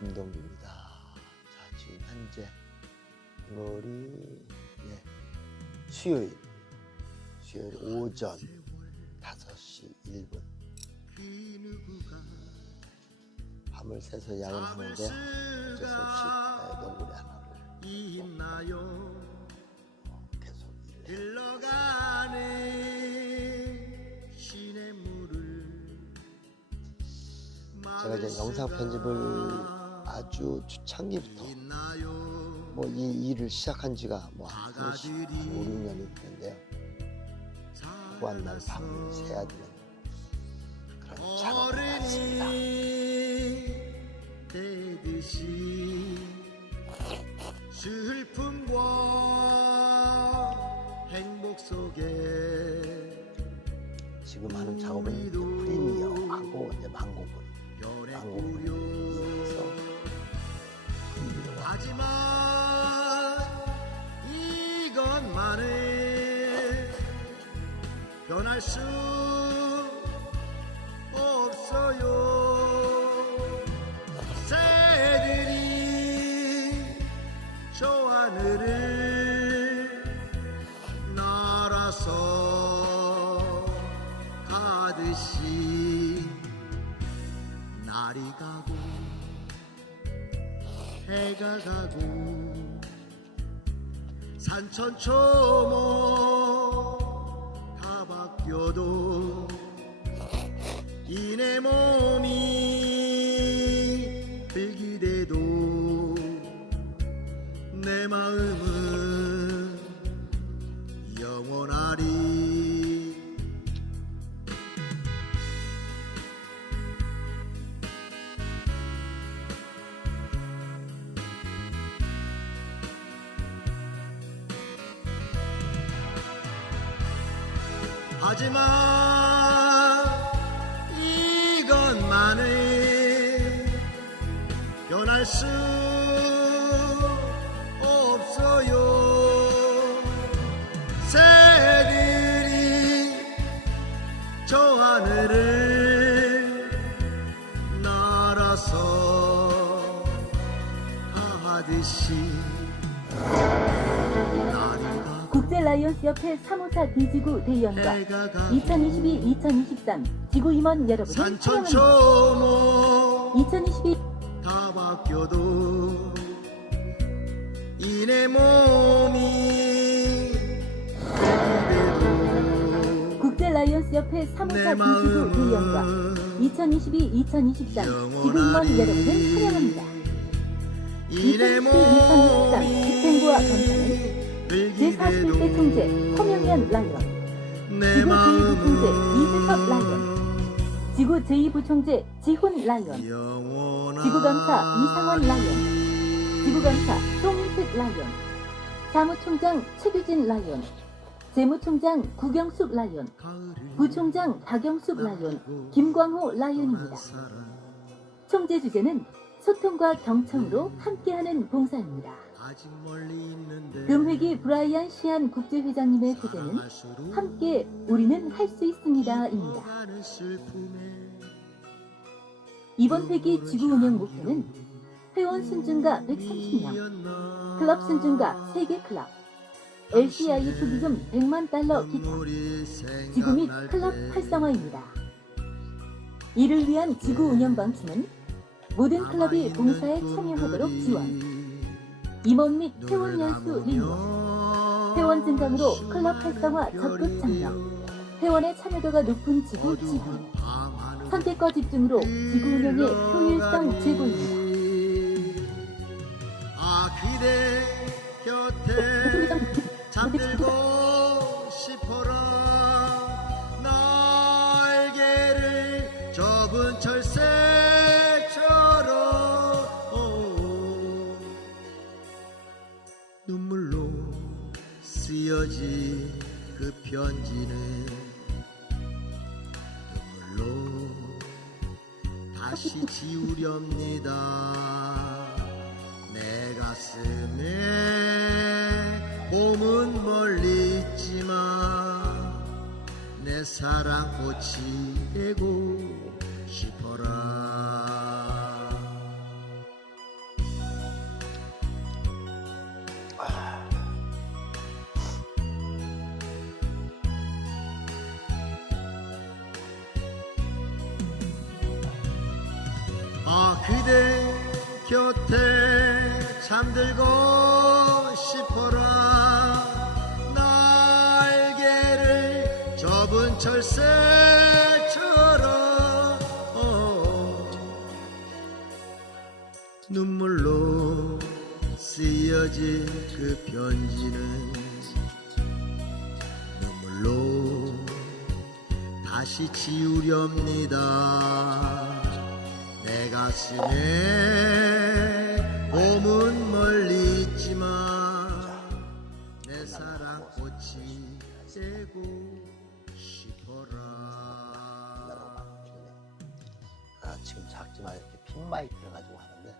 김동규입니다. 자, 지금 현재 오늘이 예, 수요일, 수요일 오전 5시 1분. 밤을 새서 야근하는데 어쩔 수 없이 예, 너구리 하나를 어, 계속 시냇물을 제가 이제 영상 편집을 아주 초창기부터 뭐 이 일을 시작한 지가 뭐한 30, 한 5, 6년이 됐는데요. 무한날 밤을 새야 되는 그런 작업을 했습니다. 지금 하는 작업은 이제 프리미어하고 이제 망고분, 별의 망고분 하지만 이것만은 변할 수 없어요. 새들이 저 하늘을 날아서 가듯이 날이 가고 해가 가고. 산천 초모 다 바뀌어도 이내 몸 하지만 이것만은 변할 수 없어요. 새들이 저 하늘을 날아서 가고 라이언스 협회 사무사 D지구 대의원과 해가 가고 2022-2023 지구 임원 여러분을 환영합니다. 산천초모 2022다 바뀌어도 이내 몸이 그대로 국제 라이언스 협회 사무사 내 D지구 대의원과 마음은 2022-2023 지구 임원 여러분을 환영합니다. 이내 2022-2023 집행부와 제41대 총재 허명현 라이언. 내 지구 제2부총재 이주섭 마음은 라이언. 지구 제2부총재 지훈 라이언. 지구감사 이상원 라이언. 지구감사 송인택 라이언. 사무총장 최규진 라이언. 재무총장 구경숙 라이언. 부총장 박영숙 라이언. 김광호 라이언입니다. 총재 주제는 소통과 경청으로 함께하는 봉사입니다. 금회기 브라이언 시안 국제회장님의 주제는 함께 우리는 할 수 있습니다입니다. 이번 회기 지구 운영 목표는 회원 순증가 130명, 클럽 순증가 3개 클럽, LCI 투기금 100만 달러 기타, 지구 및 클럽 활성화입니다. 이를 위한 지구 운영 방침은 모든 클럽이 봉사에 참여하도록 지원, 임원 및 회원 연수 늘려, 회원 증강으로 클럽 활성화 적극 참여, 회원의 참여도가 높은 지구 지원, 선택과 집중으로 지구 운영의 효율성 제고입니다. 아 잠들고 싶어라. 날개를 접은 철새 편지는 눈물로 다시 지우렵니다 내 가슴에 봄은 멀리 있지만 내 사랑 꽃이 되고 싶어라 Ah. 아 그대 곁에 잠들고 싶어라 날개를 접은 철새처럼 어. 눈물로 쓰여진 그 편지는 눈물로 다시 지우렵니다 내 가슴에 봄은 멀리 있지만 내 사랑 꽃이 되고 싶어라. 아, 지금 작지만 이렇게 핀 마이크를 가지고 하는데